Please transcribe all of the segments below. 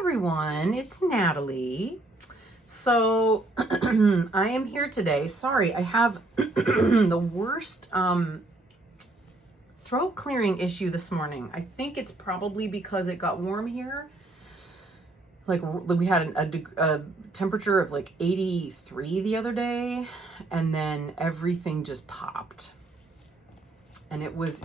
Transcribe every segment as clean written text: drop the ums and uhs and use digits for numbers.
everyone, it's Natalie. So I am here today. Sorry, I have the worst throat clearing issue this morning. I think it's probably because it got warm here. Like we had a temperature of like 83 the other day, and then everything just popped. And it was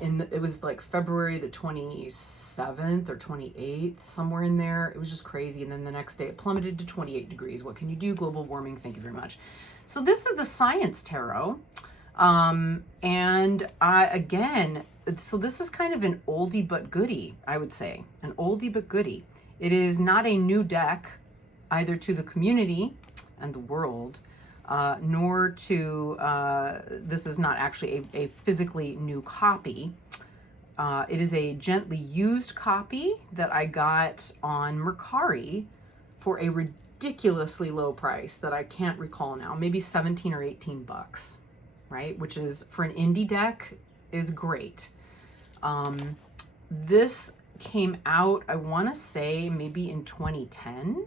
like February the 27th or 28th, somewhere in there. It was just crazy. And then the next day it plummeted to 28 degrees. What can you do? Global warming. Thank you very much. So this is the Science Tarot. So this is kind of an oldie but goodie, I would say. An oldie but goodie. It is not a new deck, either to the community and the world, nor to, this is not actually a physically new copy. It is a gently used copy that I got on Mercari for a ridiculously low price that I can't recall now, maybe 17 or 18 bucks, right? Which is, for an indie deck, is great. This came out, I want to say, maybe in 2010.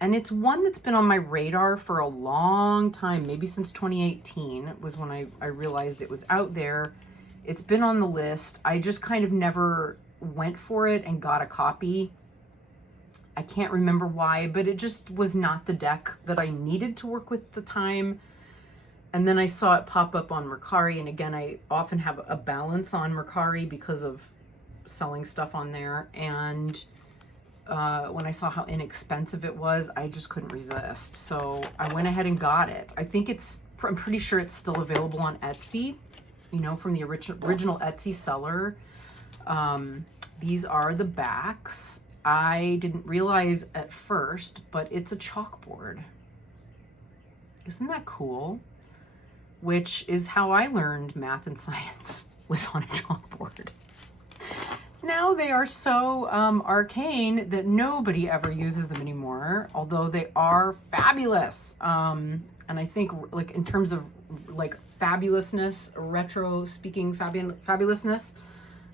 And it's one that's been on my radar for a long time, maybe since 2018 was when I realized it was out there. It's been on the list. I just kind of never went for it and got a copy. I can't remember why, but it just was not the deck that I needed to work with at the time. And then I saw it pop up on Mercari, and again, I often have a balance on Mercari because of selling stuff on there. And when I saw how inexpensive it was, I just couldn't resist. So I went ahead and got it. I'm pretty sure it's still available on Etsy, you know, from the original Etsy seller. These are the backs. I didn't realize at first, but it's a chalkboard. Isn't that cool? Which is how I learned math and science, was on a chalkboard. Now they are so arcane that nobody ever uses them anymore, although they are fabulous. And I think, like, in terms of like fabulousness, retro speaking fabulousness,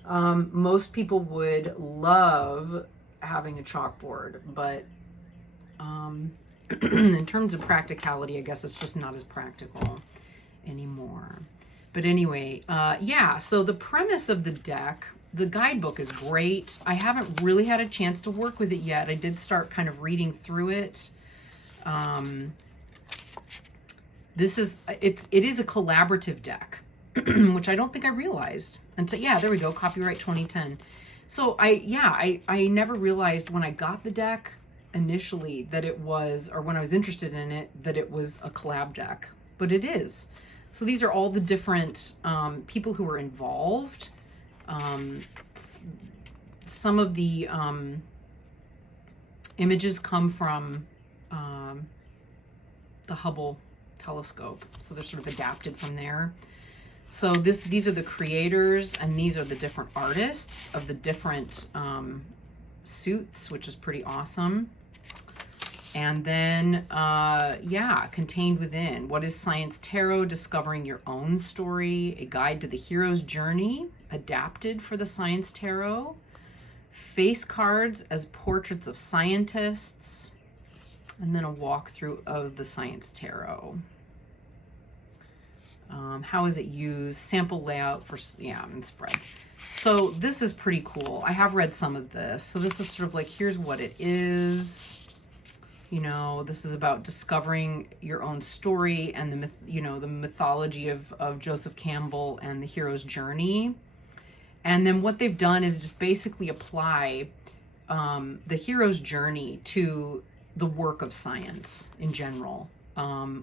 most people would love having a chalkboard, but in terms of practicality, I guess it's just not as practical anymore. But anyway, yeah, so the premise of the deck, the guidebook is great. I haven't really had a chance to work with it yet. I did start kind of reading through it. It is a collaborative deck, which I don't think I realized until, yeah, there we go, copyright 2010. So I never realized when I got the deck initially that it was, or when I was interested in it, that it was a collab deck, but it is. So these are all the different people who are involved. Some of the images come from the Hubble telescope, so they're sort of adapted from there. So these are the creators, and these are the different artists of the different suits, which is pretty awesome. And then, yeah, contained within, what is Science Tarot? Discovering your own story, a guide to the hero's journey, adapted for the Science Tarot, face cards as portraits of scientists, and then a walkthrough of the Science Tarot. How is it used? Sample layout for, yeah, and spreads. So this is pretty cool. I have read some of this. So this is sort of like, here's what it is. You know, this is about discovering your own story and the mythology of Joseph Campbell and the hero's journey. And then what they've done is just basically apply the hero's journey to the work of science in general,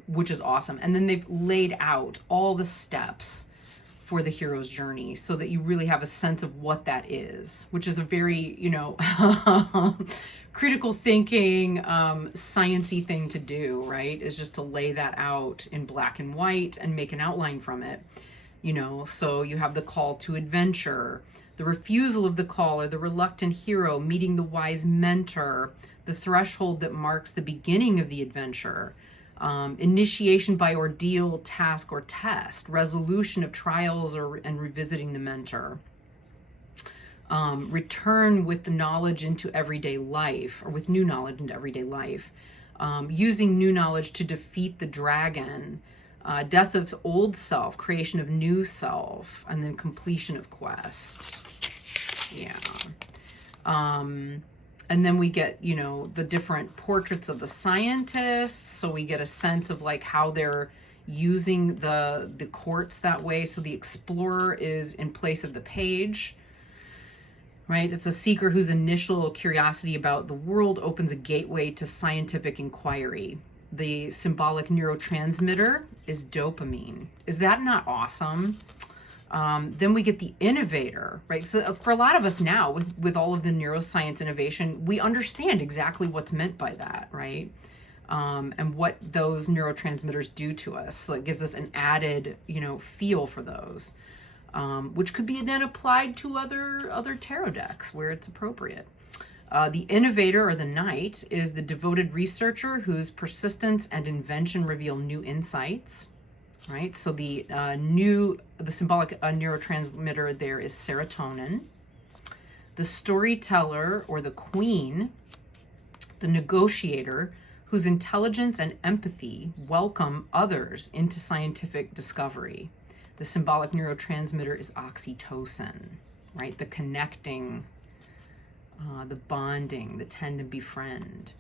which is awesome. And then they've laid out all the steps for the hero's journey so that you really have a sense of what that is, which is a very, critical thinking, science-y thing to do, right? Is just to lay that out in black and white and make an outline from it. So you have the call to adventure, the refusal of the call or the reluctant hero meeting the wise mentor, the threshold that marks the beginning of the adventure, initiation by ordeal, task, or test, resolution of trials and revisiting the mentor. return with the knowledge into everyday life, or with new knowledge into everyday life, using new knowledge to defeat the dragon, death of old self, creation of new self, and then completion of quest. Yeah. And then we get, you know, the different portraits of the scientists. So we get a sense of like how they're using the quartz that way. So the explorer is in place of the page, right? It's a seeker whose initial curiosity about the world opens a gateway to scientific inquiry. The symbolic neurotransmitter is dopamine. Is that not awesome? Then we get the innovator, right? So for a lot of us now, with all of the neuroscience innovation, we understand exactly what's meant by that, right? And what those neurotransmitters do to us. So it gives us an added, you know, feel for those, which could be then applied to other tarot decks where it's appropriate. The innovator, or the knight, is the devoted researcher whose persistence and invention reveal new insights. Right, so the symbolic neurotransmitter there is serotonin. The storyteller, or the queen, the negotiator, whose intelligence and empathy welcome others into scientific discovery. The symbolic neurotransmitter is oxytocin, right? The connecting, the bonding, the tend and befriend.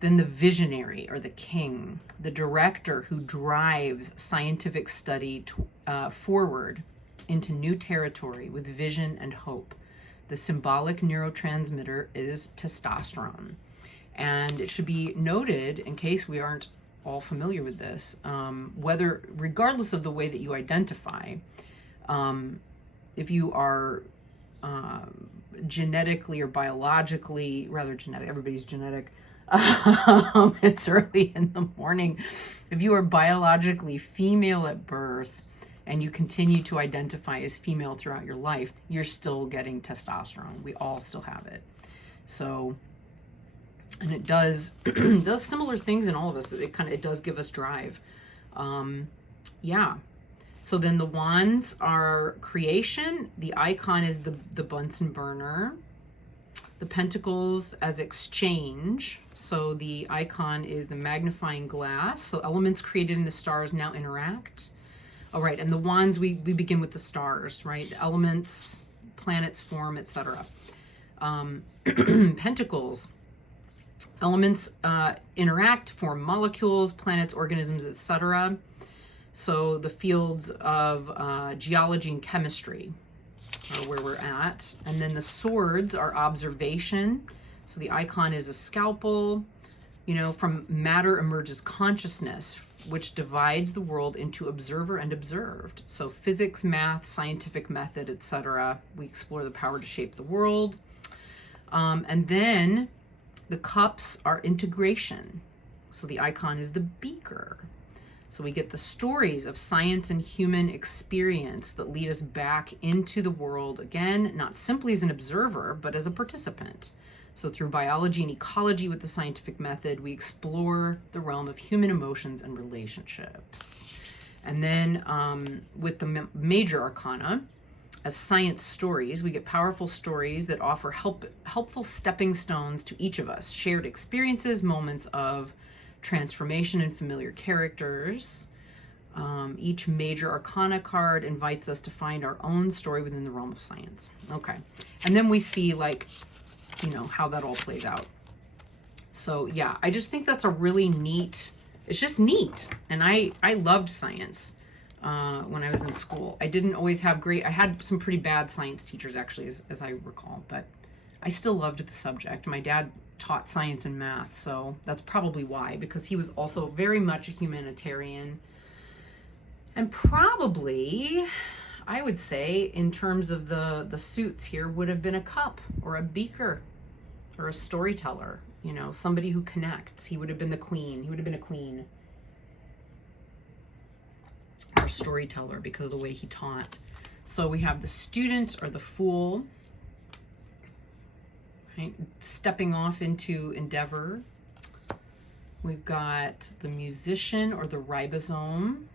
Then the visionary, or the king, the director who drives scientific study forward into new territory with vision and hope. The symbolic neurotransmitter is testosterone. And it should be noted, in case we aren't all familiar with this, regardless of the way that you identify, if you are genetically or biologically, rather genetic, everybody's genetic, it's early in the morning. If you are biologically female at birth and you continue to identify as female throughout your life, you're still getting testosterone. We all still have it. So, and it does does similar things in all of us. It does give us drive. Yeah. So then the wands are creation. The icon is the Bunsen burner. The pentacles as exchange. So the icon is the magnifying glass. So elements created in the stars now interact. All right, and the wands, we begin with the stars, right? The elements, planets form, etc. Pentacles, elements interact, form molecules, planets, organisms, etc. So the fields of geology and chemistry are where we're at. And then the swords are observation. So the icon is a scalpel. You know, from matter emerges consciousness, which divides the world into observer and observed. So physics, math, scientific method, etc. We explore the power to shape the world. And then the cups are integration. So the icon is the beaker. So we get the stories of science and human experience that lead us back into the world, again, not simply as an observer, but as a participant. So through biology and ecology with the scientific method, we explore the realm of human emotions and relationships. And then with the major arcana, as science stories, we get powerful stories that offer helpful stepping stones to each of us, shared experiences, moments of transformation and familiar characters. Each major arcana card invites us to find our own story within the realm of science. Okay. And then we see, like, you know, how that all plays out. So yeah, I just think that's a really neat, it's just neat. And I loved science when I was in school. I didn't always have I had some pretty bad science teachers, actually, as I recall, but I still loved the subject. My dad taught science and math, so that's probably why, because he was also very much a humanitarian. And probably, I would say, in terms of the suits here, would have been a cup or a beaker or a storyteller, you know, somebody who connects. He would have been the queen. He would have been a queen or a storyteller because of the way he taught. So we have the student or the fool, right, stepping off into endeavor. We've got the musician or the ribosome.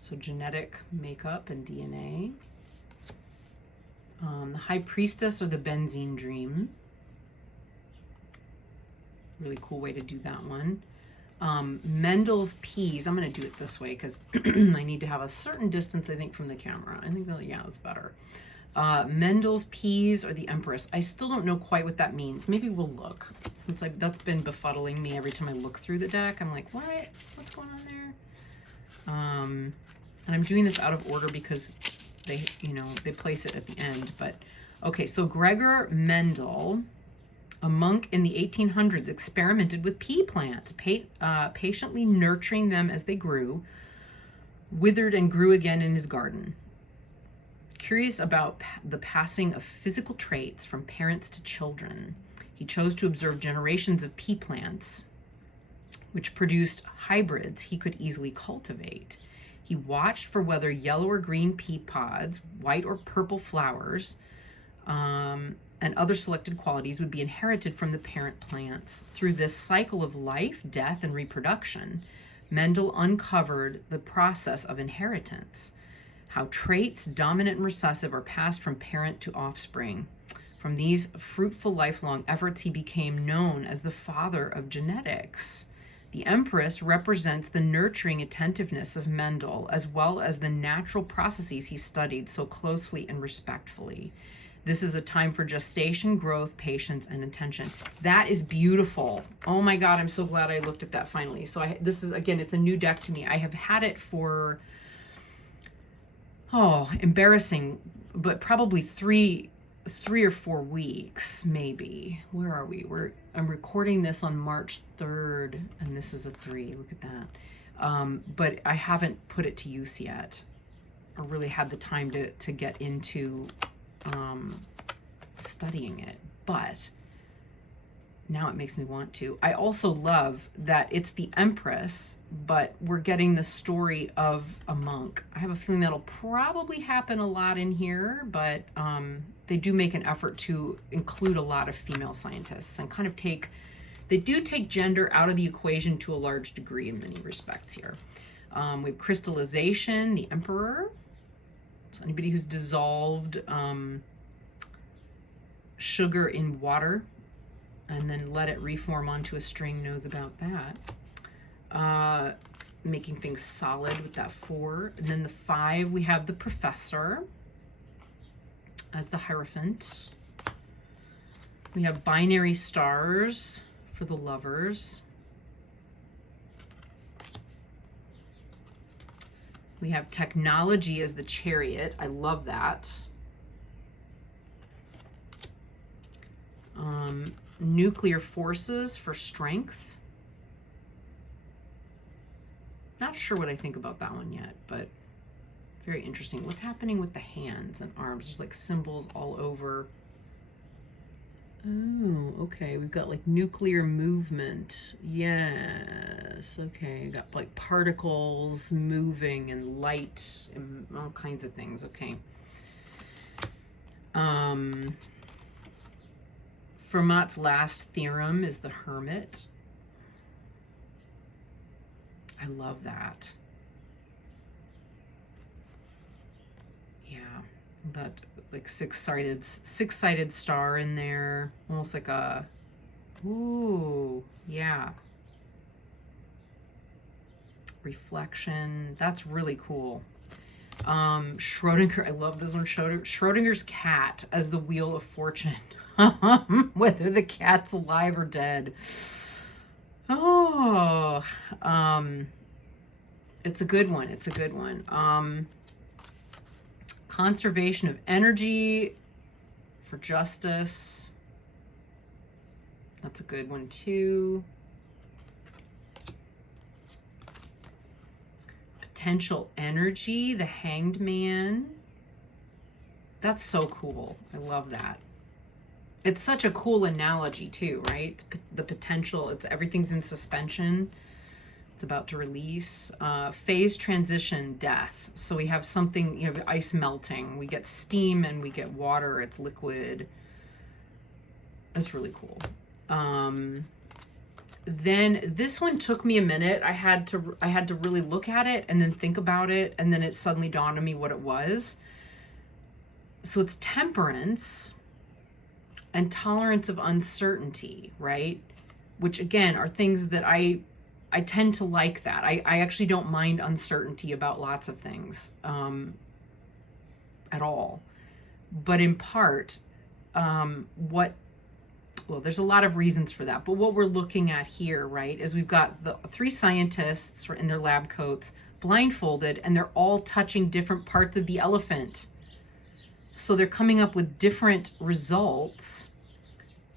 So genetic makeup and DNA. The High Priestess or the Benzene Dream. Really cool way to do that one. Mendel's Peas. I'm going to do it this way because I need to have a certain distance, I think, from the camera. I think that, yeah, that's better. Mendel's Peas or the Empress. I still don't know quite what that means. Maybe we'll look. Since that's been befuddling me every time I look through the deck. I'm like, what? What's going on there? And I'm doing this out of order because they, you know, they place it at the end. But okay, so Gregor Mendel, a monk in the 1800s, experimented with pea plants, patiently nurturing them as they grew, withered and grew again in his garden. Curious about the passing of physical traits from parents to children, he chose to observe generations of pea plants, which produced hybrids he could easily cultivate. He watched for whether yellow or green pea pods, white or purple flowers, and other selected qualities would be inherited from the parent plants. Through this cycle of life, death, and reproduction, Mendel uncovered the process of inheritance, how traits, dominant and recessive, are passed from parent to offspring. From these fruitful lifelong efforts, he became known as the father of genetics. The Empress represents the nurturing attentiveness of Mendel, as well as the natural processes he studied so closely and respectfully. This is a time for gestation, growth, patience, and attention. That is beautiful. Oh my God, I'm so glad I looked at that finally. So this is, again, it's a new deck to me. I have had it for, embarrassing, but probably three or 4 weeks, maybe. Where are we? I'm recording this on March 3rd, and this is a 3. Look at that. But I haven't put it to use yet, or really had the time to get into studying it. But now it makes me want to. I also love that it's the Empress, but we're getting the story of a monk. I have a feeling that'll probably happen a lot in here, but they do make an effort to include a lot of female scientists and kind of they do take gender out of the equation to a large degree in many respects here. We have crystallization, the Emperor. So anybody who's dissolved sugar in water and then let it reform onto a string knows about that. Making things solid with that 4. And then the 5, we have the Professor as the Hierophant. We have binary stars for the Lovers. We have technology as the Chariot. I love that. Nuclear forces for strength. Not sure what I think about that one yet, but very interesting. What's happening with the hands and arms? There's like symbols all over. Oh, okay. We've got like nuclear movement. Yes. Okay. Got like particles moving and light and all kinds of things. Okay. Fermat's last theorem is the Hermit. I love that. Yeah, that like six-sided star in there, almost like a, ooh, yeah. Reflection. That's really cool. Schrodinger. I love this one. Schrodinger's cat as the Wheel of Fortune. Whether the cat's alive or dead. Oh, it's a good one. It's a good one. Conservation of energy for justice. That's a good one too. Potential energy, the Hanged Man. That's so cool. I love that. It's such a cool analogy too, right? The potential, everything's in suspension. It's about to release. Phase transition, death. So we have something, you know, ice melting. We get steam and we get water. It's liquid. That's really cool. Then this one took me a minute. I had to really look at it and then think about it, and then it suddenly dawned on me what it was. So it's temperance and tolerance of uncertainty, right? Which again are things that I tend to like that. I actually don't mind uncertainty about lots of things at all. But in part, well, there's a lot of reasons for that. But what we're looking at here, right, is we've got the 3 scientists in their lab coats, blindfolded, and they're all touching different parts of the elephant. So they're coming up with different results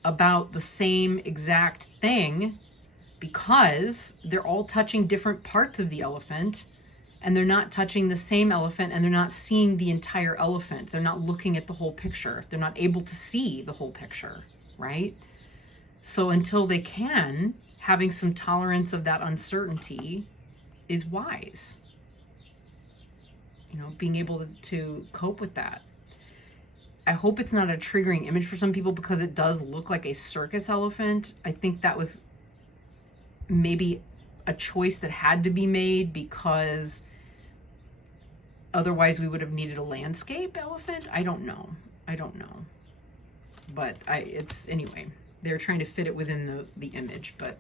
about the same exact thing because they're all touching different parts of the elephant, and they're not touching the same elephant, and they're not seeing the entire elephant. They're not looking at the whole picture. They're not able to see the whole picture, right? So until they can, having some tolerance of that uncertainty is wise. You know, being able to cope with that. I hope it's not a triggering image for some people because it does look like a circus elephant. I think that was maybe a choice that had to be made because otherwise we would have needed a landscape elephant. I don't know. But it's anyway, they're trying to fit it within the image, but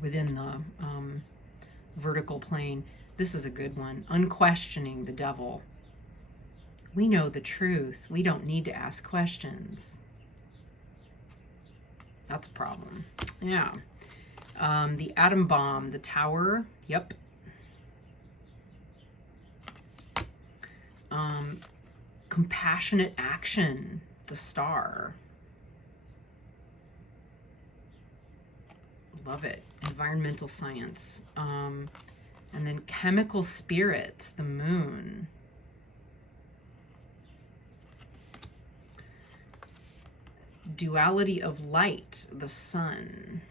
within the vertical plane. This is a good one. Unquestioning the devil. We know the truth. We don't need to ask questions. That's a problem. Yeah. The atom bomb, the tower. Yep. Compassionate action, the star. Love it. Environmental science. And then chemical spirits, the moon. Duality of light, the sun.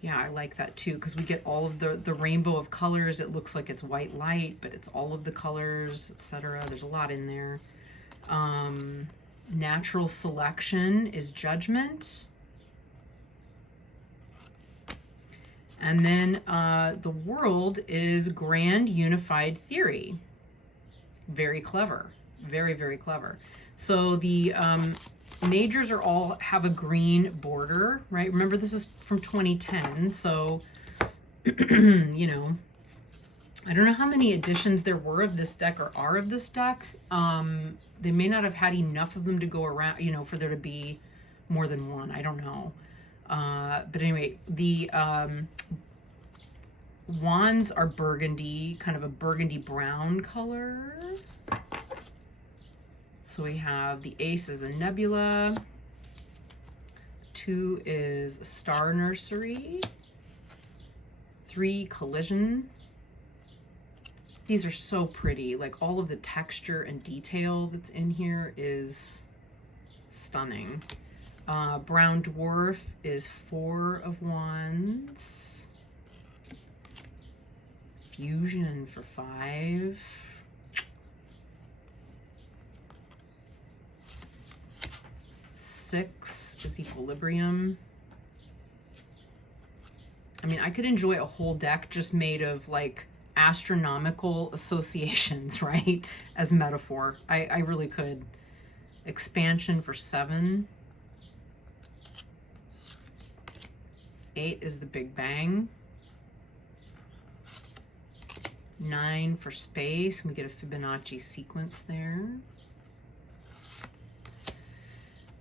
Yeah, I like that too, because we get all of the rainbow of colors. It looks like it's white light, but it's all of the colors, etc. There's a lot in there. Natural selection is judgment. And then the world is grand unified theory. Very clever. Very, very clever. So the majors are all have a green border, right? Remember, this is from 2010. So, you know, I don't know how many editions there were of this deck or are of this deck. They may not have had enough of them to go around, you know, for there to be more than one. I don't know. But anyway, the wands are burgundy, kind of a burgundy brown color. So we have the ace is a nebula. 2 is star nursery. 3 collision. These are so pretty. Like all of the texture and detail that's in here is stunning. Brown dwarf is 4 of wands. Fusion for 5. Six is equilibrium. I mean, I could enjoy a whole deck just made of like astronomical associations, right? As metaphor. I really could. Expansion for 7. 8 is the Big Bang. 9 for space. We get a Fibonacci sequence there.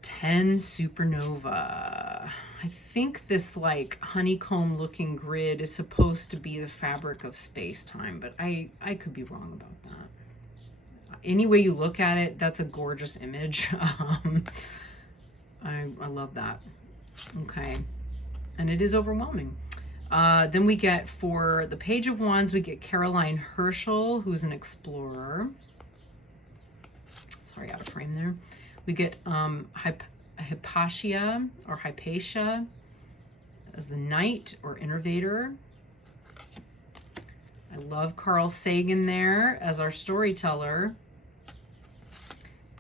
10 supernova. I think this like honeycomb looking grid is supposed to be the fabric of space-time, but I could be wrong about that. Any way you look at it, that's a gorgeous image. I love that. Okay. And it is overwhelming. Then we get, for the Page of Wands, we get Caroline Herschel, who's an explorer. Sorry, out of frame there. We get Hypatia or Hypatia as the Knight or Innovator. I love Carl Sagan there as our storyteller.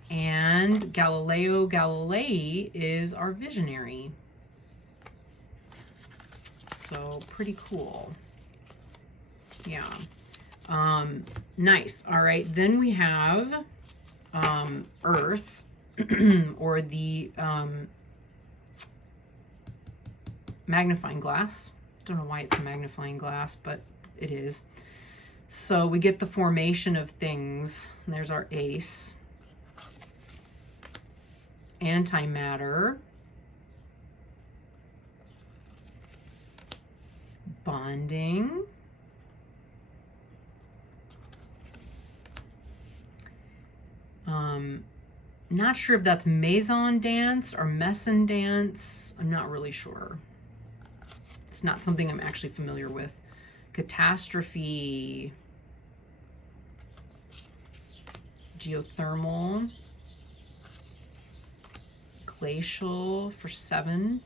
And Galileo Galilei is our visionary. So pretty cool. Yeah. Nice. All right. Then we have Earth or the magnifying glass. Don't know why it's a magnifying glass, but it is. So we get the formation of things. And there's our ace. Antimatter. Bonding. Not sure if that's Maison dance or Meson dance. I'm not really sure. It's not something I'm actually familiar with. Catastrophe. Geothermal. Glacial for 7.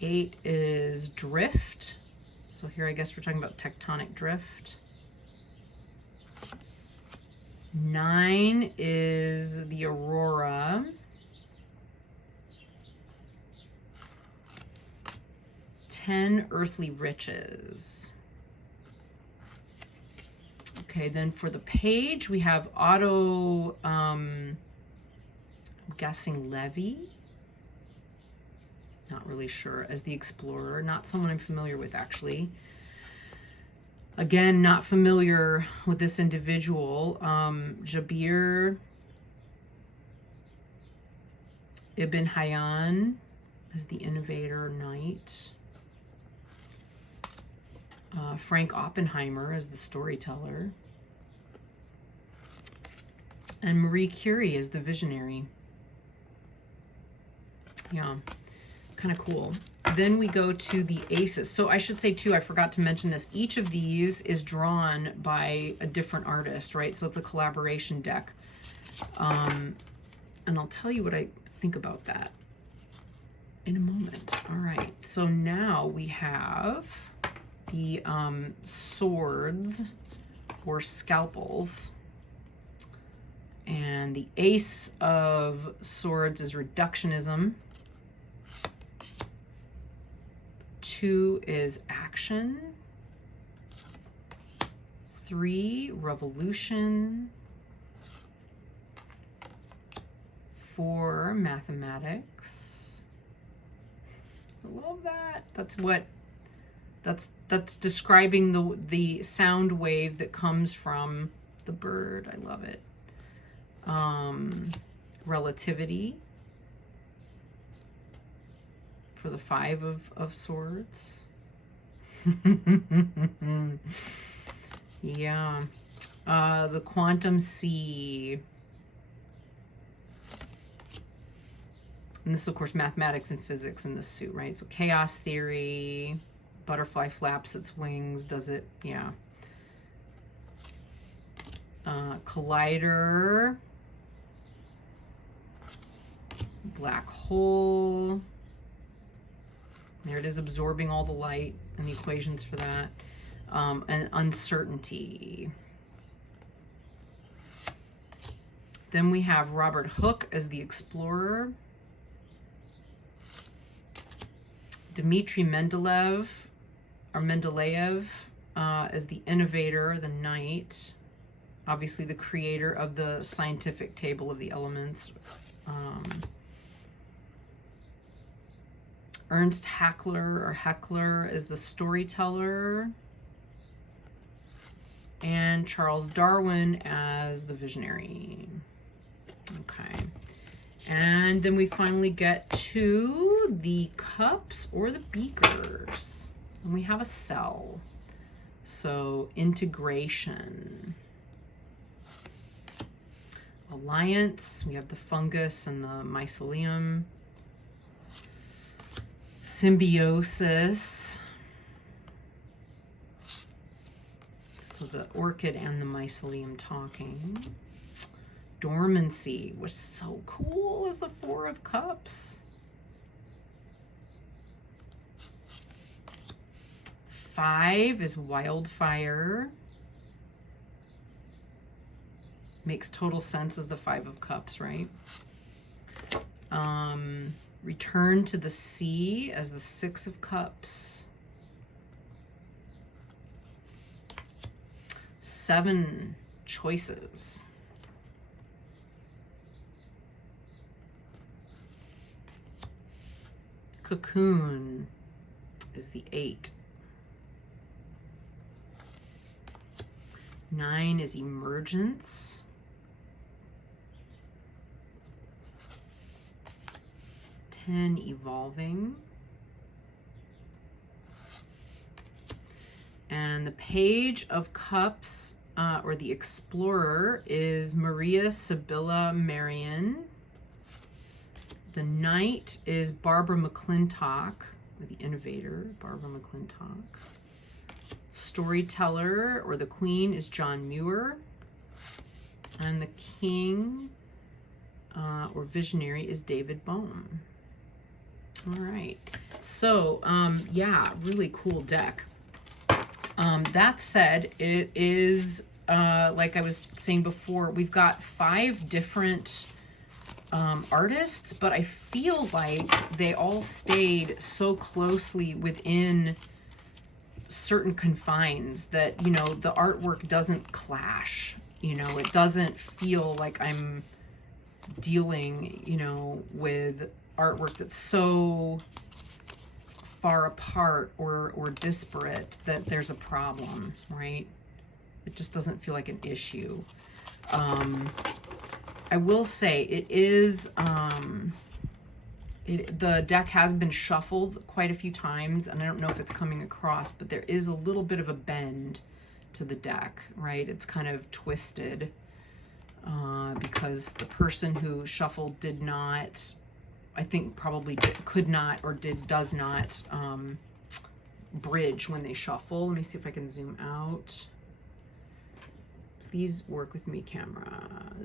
8 is drift. So here I guess we're talking about tectonic drift. 9 is the aurora. 10, earthly riches. Okay, then for the page, we have Otto, I'm guessing Levy. Not really sure, as the explorer. Not someone I'm familiar with, actually. Again, not familiar with this individual. Jabir Ibn Hayyan as the innovator knight. Frank Oppenheimer as the storyteller. And Marie Curie as the visionary. Yeah, kind of cool. Then we go to the aces. So I should say too, I forgot to mention this. Each of these is drawn by a different artist, right? So it's a collaboration deck. And I'll tell you what I think about that in a moment. All right, so now we have the swords or scalpels. And the ace of swords is reductionism. 2 is action. 3, revolution. 4, mathematics. I love that. That's describing the sound wave that comes from the bird. I love it. Relativity for the 5 of swords. Yeah. The quantum sea. And this is, of course, mathematics and physics in this suit, right? So chaos theory, butterfly flaps its wings, does it? Yeah. Collider. Black hole. There it is, absorbing all the light and the equations for that. And uncertainty. Then we have Robert Hooke as the explorer. Dmitry Mendeleev as the innovator, the knight. Obviously the creator of the scientific table of the elements. Ernst Haeckel is the storyteller. And Charles Darwin as the visionary. Okay. And then we finally get to the cups or the beakers. And we have a cell. So integration. Alliance, we have the fungus and the mycelium. Symbiosis. So the orchid and the mycelium talking. Dormancy was so cool as the 4 of cups. 5 is wildfire. Makes total sense as the 5 of cups, right? Return to the sea as the 6 of cups. 7 choices. Cocoon is the 8. 9 is emergence. 10, evolving. And the Page of Cups, or the Explorer, is Maria Sibylla Marion. The Knight is Barbara McClintock, or the Innovator, Barbara McClintock. Storyteller, or the Queen, is John Muir. And the King, or Visionary, is David Bohm. All right. So, yeah, really cool deck. That said, it is, like I was saying before, we've got 5 different artists, but I feel like they all stayed so closely within certain confines that, you know, the artwork doesn't clash. You know, it doesn't feel like I'm dealing, you know, with artwork that's so far apart or disparate that there's a problem, right? It just doesn't feel like an issue. I will say it is, the deck has been shuffled quite a few times, and I don't know if it's coming across, but there is a little bit of a bend to the deck, right? It's kind of twisted because the person who shuffled did not, I think probably could not or does not bridge when they shuffle. Let me see if I can zoom out. Please work with me, camera.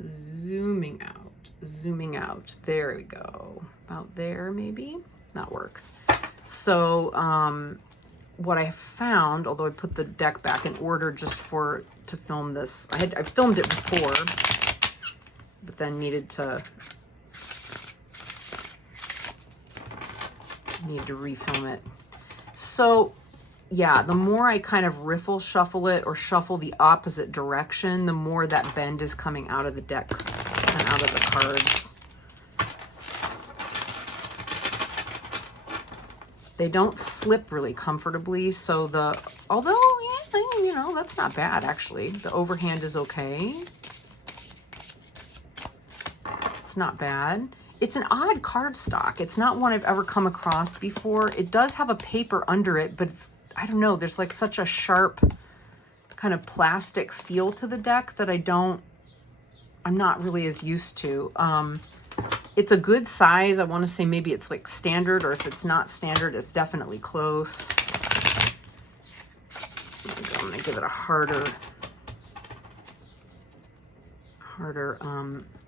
Zooming out, zooming out. There we go. About there, maybe? That works. So what I found, although I put the deck back in order just to film this, I filmed it before, but then needed to refilm it. So yeah, the more I kind of riffle shuffle it or shuffle the opposite direction, the more that bend is coming out of the deck and out of the cards. They don't slip really comfortably, so although, yeah, you know, that's not bad actually. The overhand is okay. It's not bad. It's an odd cardstock. It's not one I've ever come across before. It does have a paper under it, but it's, I don't know, there's like such a sharp kind of plastic feel to the deck that I'm not really as used to. It's a good size. I want to say maybe it's like standard, or if it's not standard, it's definitely close. I'm going to give it a harder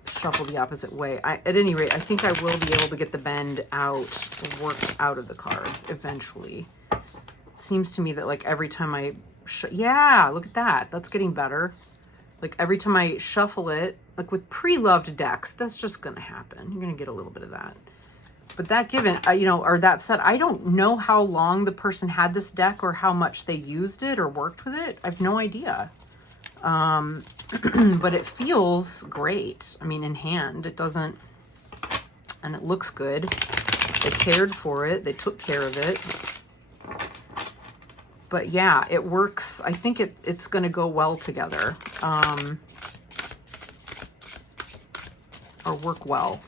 shuffle the opposite way. At any rate, I think I will be able to get the bend out, worked out of the cards eventually. It seems to me that like every time I, yeah, look at that. That's getting better. Like every time I shuffle it, like with pre-loved decks, that's just going to happen. You're going to get a little bit of that. But that given, you know, or that said, I don't know how long the person had this deck or how much they used it or worked with it. I have no idea. But it feels great. I mean, in hand, it doesn't, and it looks good. They cared for it. They took care of it. But yeah, it works. I think it's going to go well together, or work well.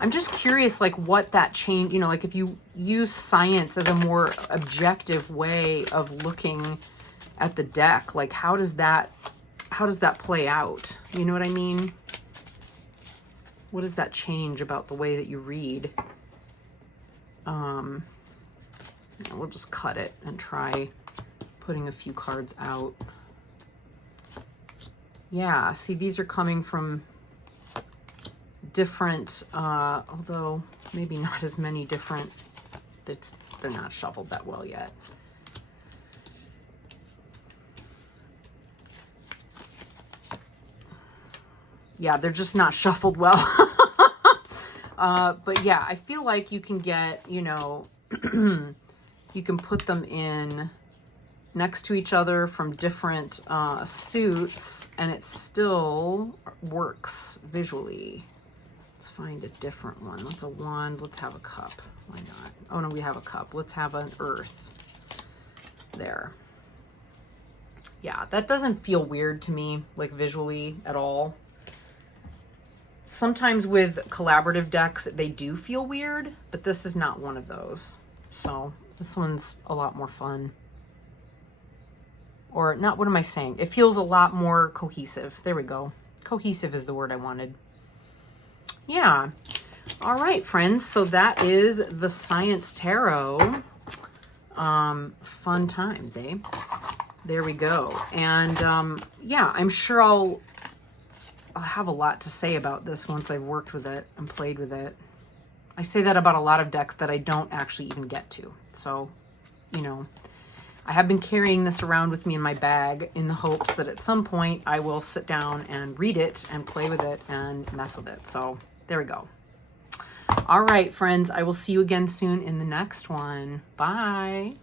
I'm just curious, like what that change, you know, like if you use science as a more objective way of looking at the deck, like how does that play out? You know what I mean? What does that change about the way that you read? We'll just cut it and try putting a few cards out. Yeah, see, these are coming from different, although maybe not as many different, they're not shuffled that well yet. Yeah, they're just not shuffled well. But yeah, I feel like you can get, you know, you can put them in, next to each other from different suits, and it still works visually. Let's find a different one. Let's a wand. Let's have a cup. Why not? Oh no, we have a cup. Let's have an earth. There. Yeah, that doesn't feel weird to me, like visually at all. Sometimes with collaborative decks, they do feel weird, but this is not one of those. So this one's a lot more fun. Or not, what am I saying? It feels a lot more cohesive. There we go. Cohesive is the word I wanted. Yeah. All right, friends. So that is the Science Tarot. Fun times, eh? There we go. And yeah, I'm sure I'll have a lot to say about this once I've worked with it and played with it. I say that about a lot of decks that I don't actually even get to. So, you know, I have been carrying this around with me in my bag in the hopes that at some point I will sit down and read it and play with it and mess with it. So there we go. All right, friends, I will see you again soon in the next one. Bye.